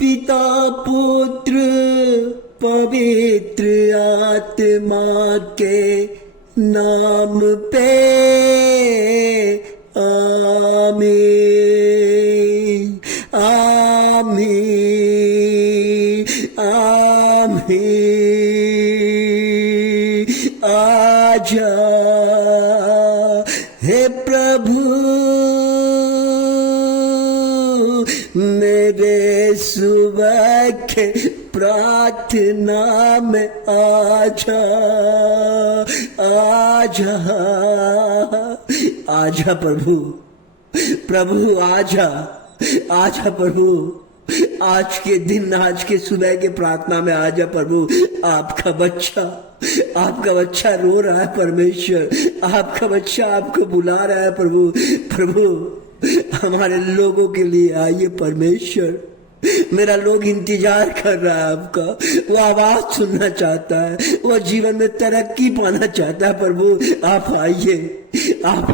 पिता पुत्र पवित्र आत्मा के नाम पे आमीन आमीन आमीन। आजा हे प्रभु मेरे सुबह के प्रार्थना में आजा आजा आजा प्रभु प्रभु आजा आजा प्रभु। आज के दिन आज के सुबह के प्रार्थना में आजा प्रभु। आपका बच्चा रो रहा है परमेश्वर, आपका बच्चा आपको बुला रहा है प्रभु। प्रभु हमारे लोगों के लिए आइए परमेश्वर। मेरा लोग इंतजार कर रहा है आपका, वो आवाज सुनना चाहता है, वो जीवन में तरक्की पाना चाहता है प्रभु। आप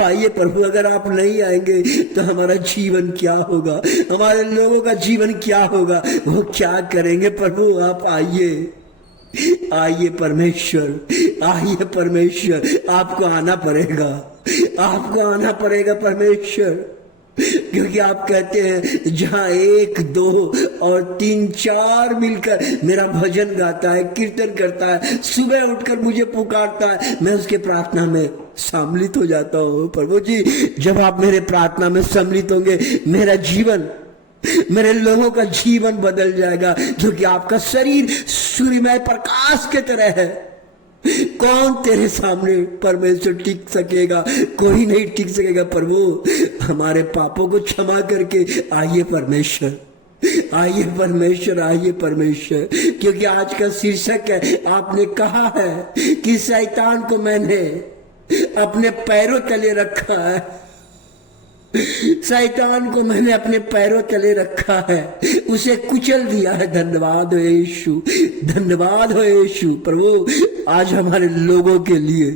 आइए प्रभु। अगर आप नहीं आएंगे तो हमारा जीवन क्या होगा, हमारे लोगों का जीवन क्या होगा, वो क्या करेंगे प्रभु। आप आइए परमेश्वर। आपको आना पड़ेगा परमेश्वर, क्योंकि आप कहते हैं जहां 1 2 और 3 4 मिलकर मेरा भजन गाता है, कीर्तन करता है, सुबह उठकर मुझे पुकारता है, मैं उसके प्रार्थना में सम्मिलित हो जाता हूँ। प्रभु जी जब आप मेरे प्रार्थना में सम्मिलित होंगे, मेरा जीवन, मेरे लोगों का जीवन बदल जाएगा, क्योंकि आपका शरीर सूर्यमय प्रकाश की तरह है। कौन तेरे सामने परमेश्वर टिक सकेगा? कोई नहीं टिक सकेगा प्रभु। हमारे पापों को क्षमा करके आइए परमेश्वर, क्योंकि आज का शीर्षक है, आपने कहा है कि शैतान को मैंने अपने पैरों तले रखा है, शैतान को मैंने अपने पैरों तले रखा है, उसे कुचल दिया है। धन्यवाद हो यीशु। प्रभु आज हमारे लोगों के लिए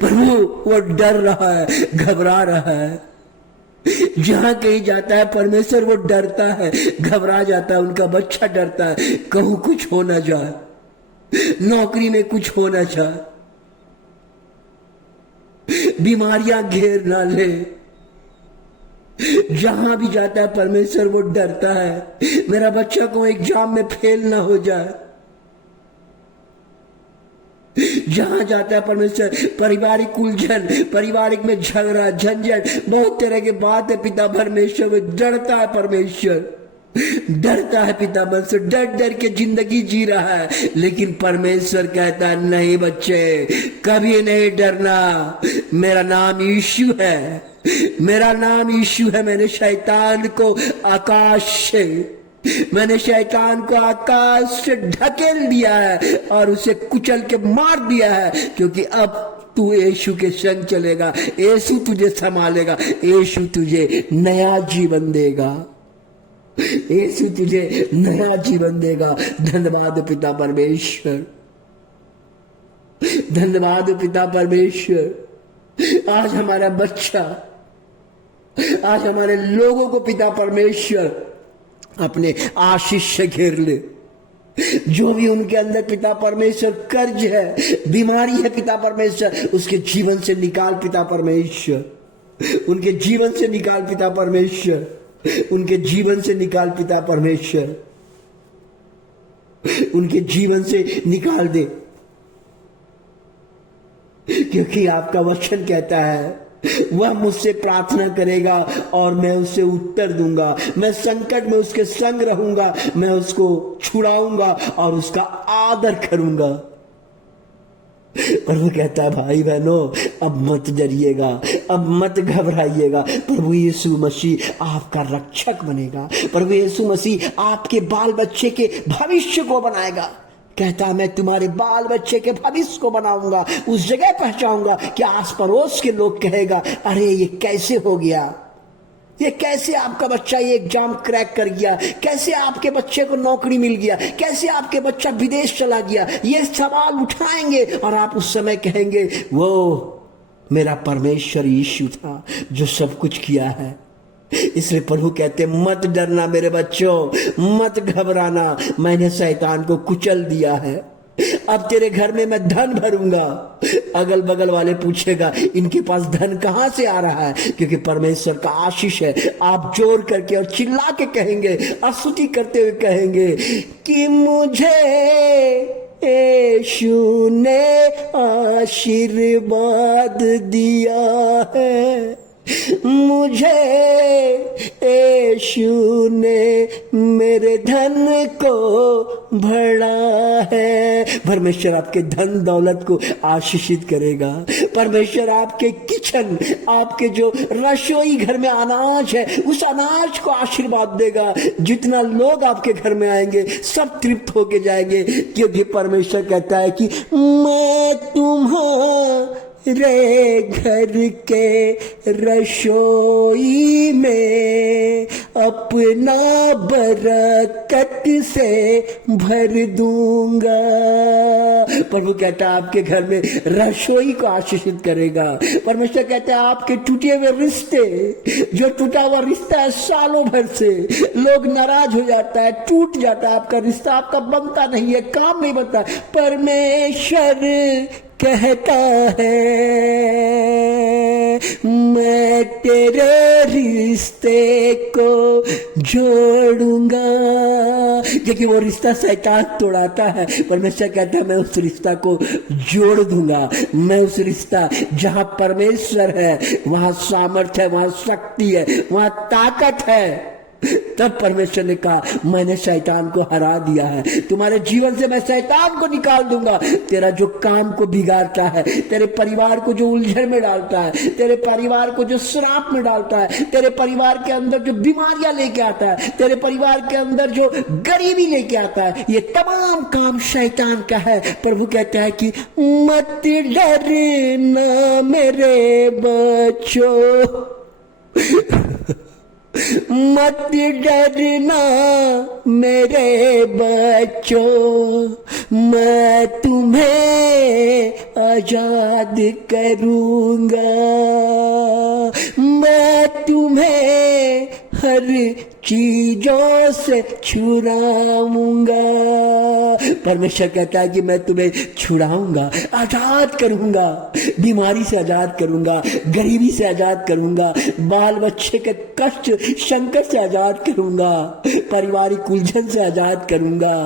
प्रभु वो डर रहा है, घबरा रहा है, जहां कहीं जाता है परमेश्वर वो डरता है, घबरा जाता है, उनका बच्चा डरता है, कहूं कुछ हो ना जाए, नौकरी में कुछ हो ना जाए, बीमारियां घेर ना ले। जहां भी जाता है परमेश्वर वो डरता है, मेरा बच्चा को एग्जाम में फेल ना हो जाए। जहां जाता है परमेश्वर पारिवारिक उलझन, पारिवारिक में झगड़ा झंझट, बहुत तरह के बात है पिता परमेश्वर, वो डरता है परमेश्वर, डरता है पिता परमेश्वर, डर के जिंदगी जी रहा है। लेकिन परमेश्वर कहता है नहीं बच्चे, कभी नहीं डरना, मेरा नाम यीशु है, मैंने शैतान को आकाश से ढकेल दिया है और उसे कुचल के मार दिया है, क्योंकि अब तू यीशु के संग चलेगा, यीशु तुझे संभालेगा, यीशु तुझे नया जीवन देगा। धन्यवाद पिता परमेश्वर। आज हमारा बच्चा, आज हमारे लोगों को पिता परमेश्वर अपने आशीष से घेर ले। जो भी उनके अंदर पिता परमेश्वर कर्ज है, बीमारी है पिता परमेश्वर, उसके जीवन से निकाल पिता परमेश्वर, उनके जीवन से निकाल पिता परमेश्वर, उनके जीवन से निकाल पिता परमेश्वर, उनके जीवन से निकाल दे। क्योंकि आपका वचन कहता है वह मुझसे प्रार्थना करेगा और मैं उसे उत्तर दूंगा, मैं संकट में उसके संग रहूंगा, मैं उसको छुड़ाऊंगा और उसका आदर करूंगा। प्रभु कहता है भाई बहनों, अब मत डरिएगा, अब मत घबराइएगा। प्रभु यीशु मसीह आपका रक्षक बनेगा, प्रभु यीशु मसीह आपके बाल बच्चे के भविष्य को बनाएगा। कहता मैं तुम्हारे बाल बच्चे के भविष्य को बनाऊंगा, उस जगह पहुंचाऊंगा कि आस पड़ोस के लोग कहेगा अरे ये कैसे हो गया, ये कैसे आपका बच्चा ये एग्जाम क्रैक कर गया, कैसे आपके बच्चे को नौकरी मिल गया, कैसे आपके बच्चा विदेश चला गया। ये सवाल उठाएंगे और आप उस समय कहेंगे वो मेरा परमेश्वर यीशु था जो सब कुछ किया है। इसलिए प्रभु कहते मत डरना मेरे बच्चों, मत घबराना, मैंने शैतान को कुचल दिया है। अब तेरे घर में मैं धन भरूंगा। अगल बगल वाले पूछेगा इनके पास धन कहां से आ रहा है, क्योंकि परमेश्वर का आशीष है। आप जोर करके और चिल्ला के कहेंगे, स्तुति करते हुए कहेंगे कि मुझे यीशु ने आशीर्वाद दिया है, मुझे यीशु ने मेरे धन को बढ़ा है। परमेश्वर आपके धन दौलत को आशीषित करेगा। परमेश्वर आपके किचन, आपके जो रसोई घर में अनाज है, उस अनाज को आशीर्वाद देगा। जितना लोग आपके घर में आएंगे सब तृप्त होके जाएंगे, क्योंकि परमेश्वर कहता है कि मैं तुम्हारे घर के रसोई में अपना बरकत से भर दूंगा। प्रभु कहता है आपके घर में रसोई को आशीषित करेगा। परमेश्वर कहता है आपके टूटे हुए रिश्ते, जो टूटा हुआ रिश्ता है सालों भर से, लोग नाराज हो जाता है, टूट जाता है आपका रिश्ता, आपका बनता नहीं है, काम नहीं बनता, परमेश्वर कहता है मैं तेरे रिश्ते को जोड़ूंगा। क्योंकि वो रिश्ता शैतान तोड़ाता है, परमेश्वर कहता है मैं उस रिश्ता को जोड़ दूंगा। मैं उस रिश्ता, जहां परमेश्वर है वहां सामर्थ्य है, वहां शक्ति है, वहां ताकत है। तब परमेश्वर ने कहा मैंने शैतान को हरा दिया है, तुम्हारे जीवन से मैं शैतान को निकाल दूंगा। तेरा जो काम को बिगाड़ता है, तेरे परिवार को जो उलझन में डालता है, तेरे परिवार को जो श्राप में डालता है, तेरे परिवार के अंदर जो बीमारियां लेके आता है, तेरे परिवार के अंदर जो गरीबी लेके आता है, ये तमाम काम शैतान का है। प्रभु कहता है कि मत डरना मेरे बच्चों, मत डरना मेरे बच्चों, मैं तुम्हें आजाद करूंगा, मैं तुम्हें हर चीजों से छुड़ाऊंगा। परमेश्वर कहता है कि मैं तुम्हें छुड़ाऊंगा, आजाद करूंगा, बीमारी से आजाद करूंगा, गरीबी से आजाद करूंगा, बाल बच्चे के कष्ट संकट से आजाद करूंगा, पारिवारिक उलझन से आजाद करूंगा,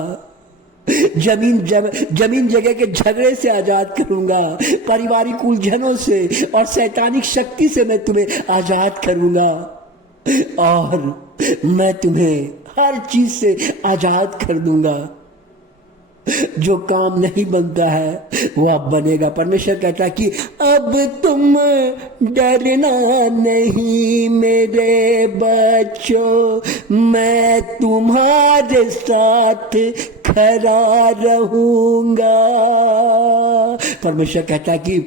जमीन जगह के झगड़े से आजाद करूंगा, पारिवारिक उलझनों से और शैतानिक शक्ति से मैं तुम्हें आजाद करूंगा, और मैं तुम्हें हर चीज से आजाद कर दूंगा। जो काम नहीं बनता है वो अब बनेगा। परमेश्वर कहता है कि अब तुम डरना नहीं मेरे बच्चों, मैं तुम्हारे साथ खड़ा रहूंगा। परमेश्वर कहता है कि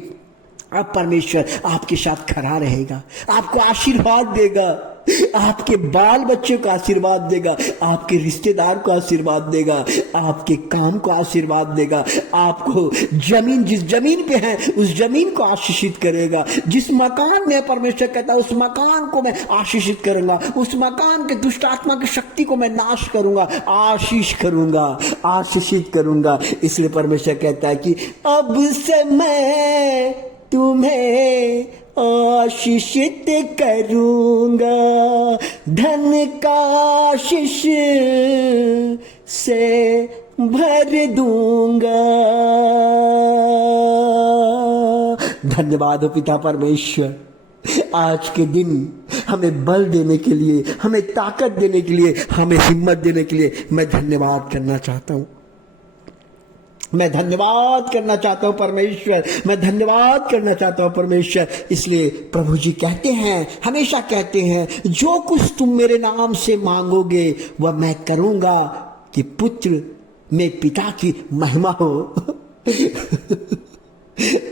अब परमेश्वर आपके साथ खड़ा रहेगा, आपको आशीर्वाद देगा, आपके बाल बच्चों को आशीर्वाद देगा, आपके रिश्तेदार को आशीर्वाद देगा, आपके काम को आशीर्वाद देगा, आपको जिस जमीन पे है उस जमीन को आशीषित करेगा। जिस मकान में परमेश्वर कहता है उस मकान को मैं आशीषित करूंगा, उस मकान के दुष्ट आत्मा की शक्ति को मैं नाश करूंगा, आशीष करूंगा, आशीषित करूंगा। इसलिए परमेश्वर कहता है कि अब से मैं तुम्हें आशीषित करूंगा, धन का आशीष से भर दूंगा। धन्यवाद हो पिता परमेश्वर, आज के दिन हमें बल देने के लिए, हमें ताकत देने के लिए, हमें हिम्मत देने के लिए मैं धन्यवाद करना चाहता हूं। मैं धन्यवाद करना चाहता हूं परमेश्वर, मैं धन्यवाद करना चाहता हूं परमेश्वर। इसलिए प्रभु जी कहते हैं, हमेशा कहते हैं, जो कुछ तुम मेरे नाम से मांगोगे वह मैं करूंगा, कि पुत्र में पिता की महिमा हो।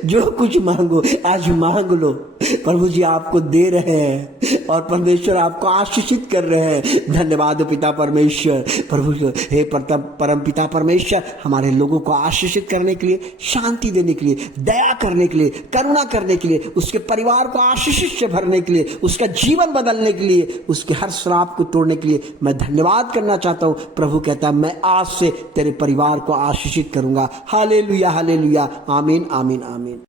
जो कुछ मांगो आज मांग लो, प्रभु जी आपको दे रहे हैं और परमेश्वर आपको आशीषित कर रहे हैं। धन्यवाद हो पिता परमेश्वर। प्रभु हे परम पिता परमेश्वर, हमारे लोगों को आशीषित करने के लिए, शांति देने के लिए, दया करने के लिए, करुणा करने के लिए, उसके परिवार को आशीष से भरने के लिए, उसका जीवन बदलने के लिए, उसके हर श्राप को तोड़ने के लिए मैं धन्यवाद करना चाहता हूं। प्रभु कहता है मैं आज से तेरे परिवार को आशीषित करूंगा। हालेलुया हालेलुया, आमीन आमीन आमीन।